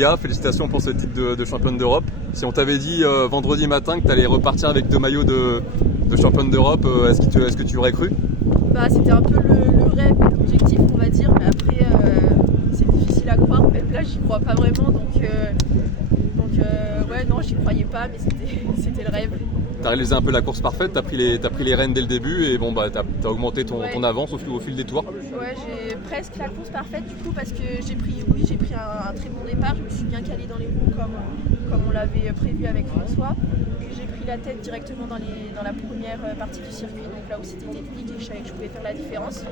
Célia, félicitations pour ce titre de championne d'Europe. Si on t'avait dit vendredi matin que tu allais repartir avec 2 maillots de championne d'Europe, est-ce que tu aurais cru? C'était un peu le rêve et l'objectif, on va dire, mais après c'est difficile à croire, même là j'y crois pas vraiment, donc ouais, non, j'y croyais pas, mais c'était le rêve. Tu as réalisé un peu la course parfaite, tu as pris les rênes dès le début et bon, tu as augmenté ton avance au fil des tours. Ouais, j'ai presque la course parfaite du coup, parce que j'ai pris un très bon départ, je me suis bien calée dans les roues comme on l'avait prévu avec François. J'ai pris la tête directement dans la première partie du circuit, donc là où c'était technique et je savais que je pouvais faire la différence.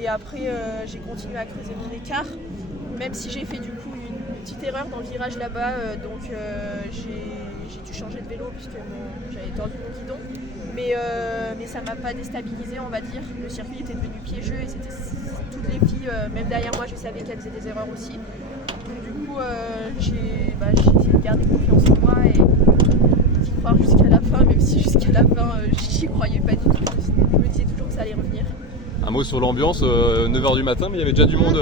Et après j'ai continué à creuser mon écart, même si j'ai fait du coup une petite erreur dans le virage là-bas, donc j'ai dû changer de vélo puisque j'avais tordu mon guidon. Mais ça m'a pas déstabilisé, on va dire. Le circuit était devenu piégeux et c'était toutes les filles, même derrière moi, je savais qu'elles faisaient des erreurs aussi. Donc du coup j'ai gardé confiance en moi et d'y croire jusqu'à la fin, même si jusqu'à la fin j'y croyais pas du tout. Je me disais toujours que ça allait revenir. Un mot sur l'ambiance, 9h du matin, mais il y avait déjà du monde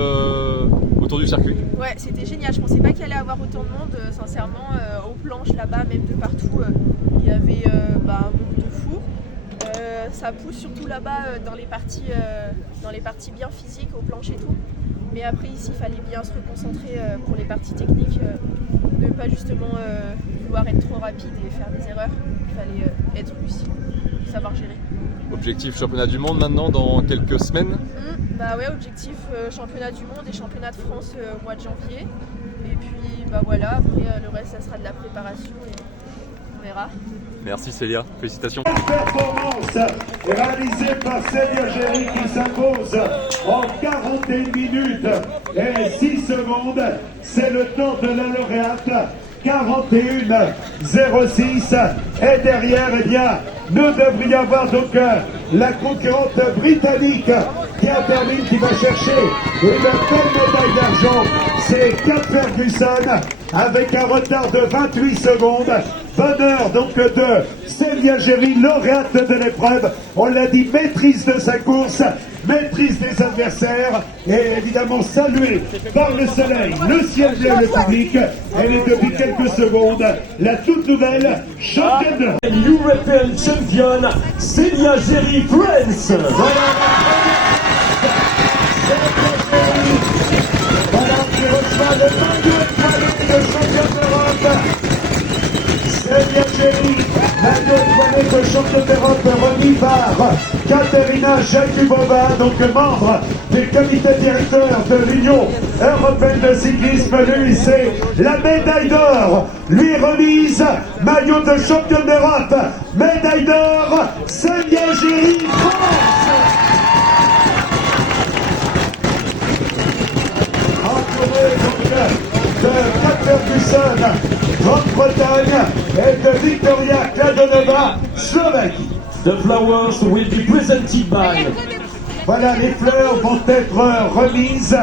autour du circuit. Ouais, c'était génial, je pensais pas qu'il allait y avoir autant de monde, sincèrement, aux planches là-bas, même de partout, il y avait un monde de fou. Ça pousse surtout là-bas dans les parties bien physiques, aux planches et tout. Mais après ici, il fallait bien se reconcentrer pour les parties techniques, ne pas justement vouloir être trop rapide et faire des erreurs. Il fallait être lucide, savoir gérer. Objectif championnat du monde maintenant dans quelques semaines. Ouais, objectif championnat du monde et championnat de France au mois de janvier. Et puis voilà, après le reste ça sera de la préparation et on verra. Merci Célia, félicitations. Performance réalisée par Célia Géry qui s'impose en 41 minutes et 6 secondes. C'est le temps de la lauréate. 41,06 et derrière, nous devrions avoir donc la concurrente britannique qui intervient, qui va chercher une belle médaille d'argent. C'est Kat Ferguson avec un retard de 28 secondes. Bonheur donc de Célia Géry, lauréate de l'épreuve. On l'a dit, maîtrise de sa course, maîtrise des adversaires et évidemment saluée par le soleil, le ciel bleu, le public. Elle est depuis quelques secondes la toute nouvelle championne d'Europe. European Champion, Célia Géry France. Voilà qui reçoit le maillot étoilé de championne d'Europe. Célia Géry, maillot étoilé de championne d'Europe remis par Katerina Jakubova, donc membre du comité directeur de l'Union européenne de cyclisme, l'UIC. La médaille d'or lui remise, maillot de championne d'Europe, médaille d'or, Célia Géry France. Entouré donc de Kat Ferguson, Grande-Bretagne, et de Victoria Kladonova, Slovaquie. The flowers will be presented by. Voilà, les fleurs vont être remises.